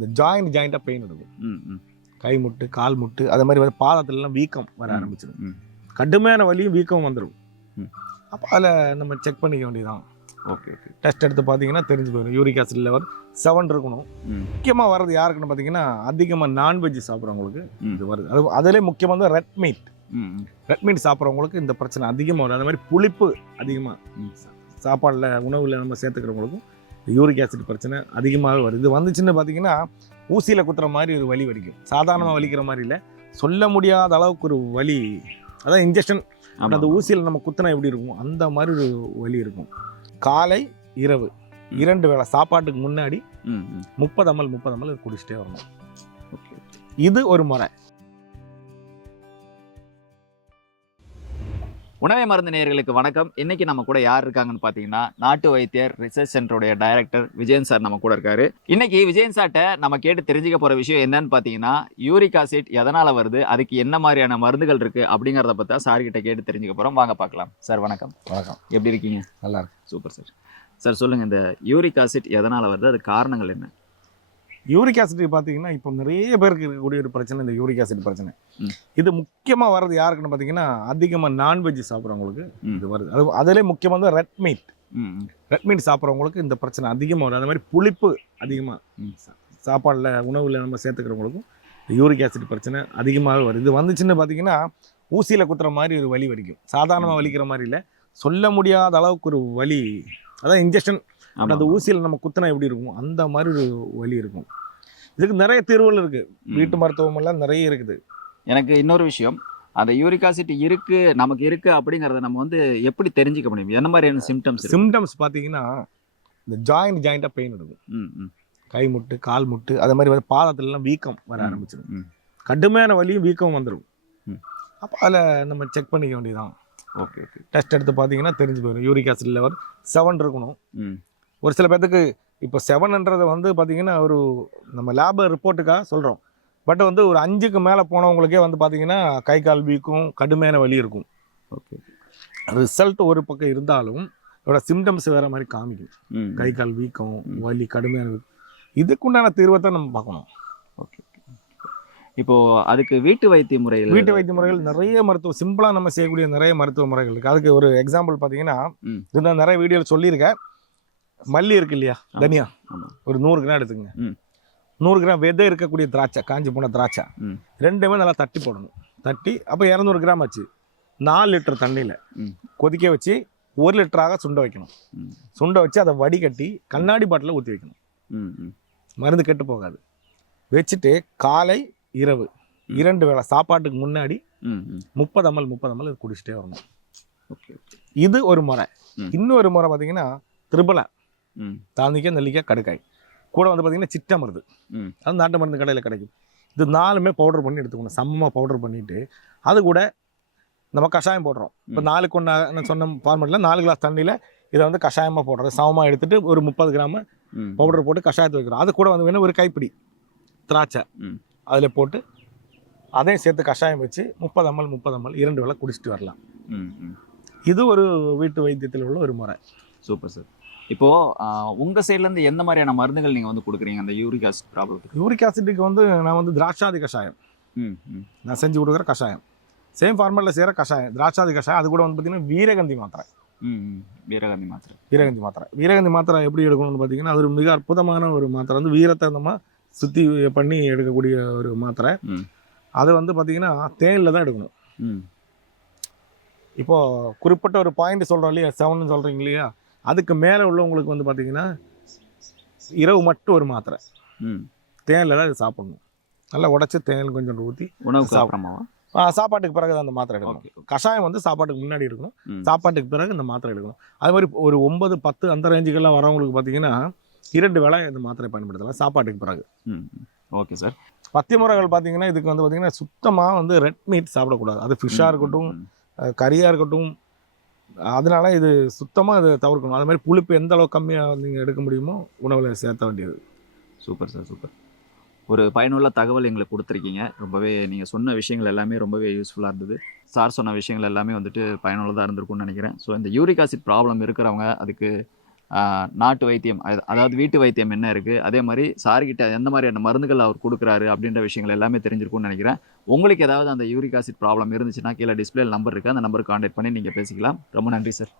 இந்த joint ஜாயிண்ட்டாக pain இருக்கும் ம் ம். கை முட்டு கால் முட்டு அதே மாதிரி வந்து பாதத்துலலாம் வீக்கம் வர. ஆரம்பிச்சிடும். கடுமையான வலியும் வீக்கம் வந்துடும். அப்போ அதில் நம்ம செக் பண்ணிக்க வேண்டியதான் ஓகே ஓகே. டெஸ்ட் எடுத்து பார்த்தீங்கன்னா தெரிஞ்சு போயிடும். யூரிக் ஆசிட் லெவல் செவன் இருக்கணும். முக்கியமாக வர்றது யாருக்குன்னு பார்த்தீங்கன்னா அதிகமாக நான்வெஜ் சாப்பிட்றவங்களுக்கு. இது வருது. அது அதிலே முக்கியமாக வந்து ரெட் மீட் ரெட் மீட் சாப்பிட்றவங்களுக்கு இந்த பிரச்சனை அதிகமாக வரும். அது மாதிரி புளிப்பு அதிகமாக. சாப்பாடில் உணவில் நம்ம சேர்த்துக்கிறவங்களுக்கும் யூரிக் ஆசிட் பிரச்சனை அதிகமாக வருது. இது வந்துச்சுன்னு பார்த்தீங்கன்னா ஊசியில் குத்துற மாதிரி ஒரு வலி வலிக்கும். சாதாரணமாக வலிக்கிற மாதிரி இல்லை. சொல்ல முடியாத அளவுக்கு ஒரு வலி. அதான் இன்ஜெக்ஷன். அந்த ஊசியில் நம்ம குத்துனா எப்படி இருக்கும்? அந்த மாதிரி ஒரு வலி இருக்கும். காலை இரவு. இரண்டு வேளை சாப்பாட்டுக்கு முன்னாடி முப்பது அமல் முப்பது அமல் குடிச்சிட்டே வரணும். ஓகே. இது ஒரு முறை. உணவை மருந்து நேயர்களுக்கு வணக்கம். இன்னைக்கு நம்ம கூட யார் இருக்காங்கன்னு பார்த்தீங்கன்னா நாட்டு வைத்தியர் ரிசர்ச் சென்டருடைய டைரக்டர் விஜயன் சார் நம்ம கூட இருக்காரு. இன்னைக்கு விஜயன் சார்ட்ட நம்ம கேட்டு தெரிஞ்சுக்க போற விஷயம் என்னன்னு பார்த்தீங்கன்னா யூரிக் ஆசிட் எதனால வருது அதுக்கு என்ன மாதிரியான மருந்துகள் இருக்கு அப்படிங்கிறத தான் சார் கிட்ட கேட்டு தெரிஞ்சுக்க போறோம். வாங்க பார்க்கலாம் சார் வணக்கம். வணக்கம். எப்படி இருக்கீங்க? நல்லா இருக்கு சூப்பர் சார் சார் சொல்லுங்க இந்த யூரிக் ஆசிட் எதனால வருது அது காரணங்கள் என்ன? யூரிக் ஆசிட் பார்த்தீங்கன்னா இப்போ நிறைய பேருக்கு இருக்கக்கூடிய ஒரு பிரச்சனை இந்த யூரிக் ஆசிட் பிரச்சனை. இது முக்கியமாக வர்றது யாருக்குன்னு பார்த்தீங்கன்னா அதிகமாக நான்வெஜ் சாப்பிட்றவங்களுக்கு. இது வருது. அது அதிலே முக்கியமாக வந்து ரெட் மீட் ரெட் மீட் சாப்பிட்றவங்களுக்கு இந்த பிரச்சனை அதிகமாக வரும் அது மாதிரி புளிப்பு அதிகமாக. சாப்பாடில் உணவில் நம்ம சேர்த்துக்கிறவங்களுக்கும் யூரிக் ஆசிட் பிரச்சனை அதிகமாக வருது. இது வந்துச்சுன்னு பார்த்தீங்கன்னா ஊசியில் குத்துற மாதிரி ஒரு வலி வலிக்கும். சாதாரணமாக. வலிக்கிற மாதிரி இல்லை. சொல்ல முடியாத அளவுக்கு ஒரு வலி. அதான் இன்ஜெக்ஷன் ஆமா. அந்த ஊசியில் நம்ம குத்துனா எப்படி இருக்கும்? அந்த மாதிரி ஒரு வலி இருக்கும். இதுக்கு நிறைய தீர்வுகள் இருக்கு. ம். வீட்டு மருத்துவம் எல்லாம் நிறைய இருக்குது. எனக்கு இன்னொரு விஷயம். அந்த யூரிக் ஆசிட் இருக்கு நமக்கு இருக்கு அப்படிங்கறத நம்ம வந்து எப்படி தெரிஞ்சுக்க முடியும்? என்ன மாதிரியான சிம்டம்ஸ் சிம்டம்ஸ் பார்த்தீங்கன்னா இந்த ஜாயிண்ட் ஜாயிண்ட்டாக பெயின் இருக்கும். ம், ம், கை முட்டு கால் முட்டு அதே மாதிரி வந்து பாதத்துலலாம் வீக்கம் வர. ஆரம்பிச்சிடும். கடுமையான வலியும் வீக்கம் வந்துடும். அப்போ அதில் நம்ம செக் பண்ணிக்க வேண்டியதான் ஓகே ஓகே. டெஸ்ட் எடுத்து பார்த்தீங்கன்னா தெரிஞ்சு போயிடும் யூரிக் ஆசிட் லெவல் செவன் இருக்கணும். ஒரு சில பேர்த்துக்கு இப்போ செவன்ன்றதை வந்து பார்த்தீங்கன்னா ஒரு நம்ம லேப் ரிப்போர்ட்டுக்காக சொல்கிறோம் பட் வந்து ஒரு அஞ்சுக்கு மேலே போனவங்களுக்கே வந்து பார்த்தீங்கன்னா கை கால் வீக்கும் கடுமையான வலி இருக்கும். ஓகே. ரிசல்ட் ஒரு பக்கம் இருந்தாலும் இதோட சிம்டம்ஸ் வேற மாதிரி காமிக்கும். கை கால் வீக்கம். வலி கடுமையான. இதுக்குண்டான தீர்வை தான் நம்ம பார்க்கணும். ஓகே. இப்போ அதுக்கு வீட்டு வைத்திய முறையில் வீட்டு வைத்திய முறைகள் நிறைய மருத்துவம் சிம்பிளாக நம்ம செய்யக்கூடிய நிறைய மருத்துவ முறைகள் இருக்குது அதுக்கு ஒரு எக்ஸாம்பிள் பார்த்தீங்கன்னா. இதுதான் நிறைய வீடியோவில் சொல்லியிருக்கேன். மல்லி இருக்கு இல்லையா. தனியா. ஒரு நூறு கிராம் எடுத்துக்கங்க. நூறு கிராம் விதை இருக்கக்கூடிய திராட்சை காஞ்சி போன திராட்சை. ரெண்டுமே நல்லா தட்டி போடணும் தட்டி அப்போ இரநூறு கிராம் ஆச்சு நாலு லிட்டர் தண்ணியில். கொதிக்க வச்சு ஒரு லிட்டராக சுண்ட வைக்கணும். சுண்ட வச்சு அதை வடிகட்டி கண்ணாடி பாட்டில் ஊற்றி வைக்கணும் மருந்து கெட்டு போகாது வச்சுட்டு காலை இரவு. இரண்டு வேளை சாப்பாட்டுக்கு முன்னாடி முப்பது அமல் முப்பது அமல் குடிச்சிட்டே வரணும் ஓகே இது ஒரு முறை. இன்னொரு முறை பார்த்தீங்கன்னா திரிபலை தாந்திக்காய் நெல்லிக்காய் கடுக்காய் கூட வந்து பார்த்தீங்கன்னா சிட்டை மருந்து. அது நாட்டு மருந்து கடையில் கிடைக்கும். இது நாலுமே பவுடர் பண்ணி எடுத்துக்கணும். சமமாக பவுடர் பண்ணிட்டு அது கூட நம்ம கஷாயம் போடுறோம். இப்போ. நாலுக்கு ஒன்று நான் சொன்ன ஃபார்மெட்டில் நாலு கிளாஸ் தண்ணியில் இதை வந்து கஷாயமாக போடுறது சமமாக எடுத்துட்டு ஒரு முப்பது கிராம் பவுடர் போட்டு கஷாயத்தை வைக்கிறோம். அது கூட வந்து வேணும் ஒரு கைப்பிடி திராட்சை. அதில் போட்டு அதையும் சேர்த்து கஷாயம் வச்சு முப்பது அமல் முப்பது அமல் இரண்டு வேளை குடிச்சிட்டு வரலாம். இது ஒரு வீட்டு வைத்தியத்தில் உள்ள ஒரு முறை. Super sir. இப்போ ஆஹ், உங்க சைடுல இருந்து எந்த மாதிரியான மருந்துகள் நீங்க வந்து கொடுக்குறீங்க? அந்த யூரிக் ஆசிட் ப்ராப்ளத்துக்கு யூரிக் ஆசிட்டுக்கு வந்து நான் வந்து திராட்சாதி கஷாயம். ம் நான் செஞ்சு கொடுக்குற கஷாயம். சேம் ஃபார்மெட்டில் செய்கிற கஷாயம். திராட்சாதி கஷாயம். அது கூட வந்து பார்த்தீங்கன்னா வீரகந்தி மாத்திரை. ம் வீரகாந்தி மாத்திரை. வீரகந்தி மாத்திரை. வீரகந்தி மாத்திரை எப்படி எடுக்கணும்னு பார்த்தீங்கன்னா அது ஒரு மிக அற்புதமான ஒரு மாத்திரை. வந்து வீரத்தை நம்ம சுத்தி பண்ணி எடுக்கக்கூடிய ஒரு மாத்திரை. அது வந்து பார்த்தீங்கன்னா தேனில் தான் எடுக்கணும். ம். இப்போ குறிப்பிட்ட ஒரு பாயிண்ட் சொல்கிறோம் இல்லையா? செவன் சொல்கிறீங்க இல்லையா? அதுக்கு மேலே உள்ளவங்களுக்கு வந்து பார்த்தீங்கன்னா இரவு மட்டும் ஒரு மாத்திரை. ம். தேனில் தான் இது சாப்பிடணும். நல்லா உடச்சி தேன் கொஞ்சம் ஊற்றி உணவுக்கு சாப்~ அப்புறமாவா? சாப்பாட்டுக்கு பிறகு தான் அந்த மாத்திரை எடுக்கணும். கஷாயம் வந்து சாப்பாட்டுக்கு முன்னாடி எடுக்கணும். சாப்பாட்டுக்கு பிறகு இந்த மாத்திரை எடுக்கணும். அது மாதிரி ஒரு ஒன்பது பத்து அந்த ரேஞ்சுக்கெல்லாம் வரவங்களுக்கு பார்த்தீங்கன்னா இரண்டு வேளை இந்த மாத்திரை பயன்படுத்தலாம் சாப்பாட்டுக்கு பிறகு. Okay sir. பத்திய முறைகள் பார்த்தீங்கன்னா இதுக்கு வந்து பார்த்தீங்கன்னா சுத்தமாக வந்து ரெட் மீட் சாப்பிடக்கூடாது. அது ஃபிஷ்ஷாக இருக்கட்டும் கறியாக இருக்கட்டும் அதனால் இது சுத்தமாக இதை தவிர்க்கணும். அது மாதிரி புளிப்பு எந்த அளவுக்கு கம்மியாக நீங்கள் எடுக்க முடியுமோ உணவில் சேர்த்த வேண்டியது. Super sir super. ஒரு பயனுள்ள தகவல் எங்களுக்கு கொடுத்துருக்கீங்க. ரொம்பவே நீங்கள் சொன்ன விஷயங்கள் எல்லாமே ரொம்பவே யூஸ்ஃபுல்லாக இருந்தது. சார் சொன்ன விஷயங்கள் எல்லாமே வந்துட்டு பயனுள்ளதாக இருந்திருக்கும்னு நினைக்கிறேன். ஸோ இந்த யூரிக் ஆசிட் ப்ராப்ளம் இருக்கிறவங்க அதுக்கு நாட்டு வைத்தியம் அதாவது வீட்டு வைத்தியம் என்ன இருக்குது அதே மாதிரி சார்கிட்ட எந்த மாதிரியான மருந்துகள் அவர் கொடுக்குறாரு அப்படின்ற விஷயங்கள் எல்லாமே தெரிஞ்சிருக்கும்னு நினைக்கிறேன். உங்களுக்கு ஏதாவது அந்த யூரிக் ஆசிட் ப்ராப்ளம் இருந்துச்சுன்னா கீழே டிஸ்பிளே நம்பர் இருக்குது அந்த நம்பருக்கு கான்டாக்ட் பண்ணி நீங்கள் பேசிக்கலாம். ரொம்ப நன்றி சார்.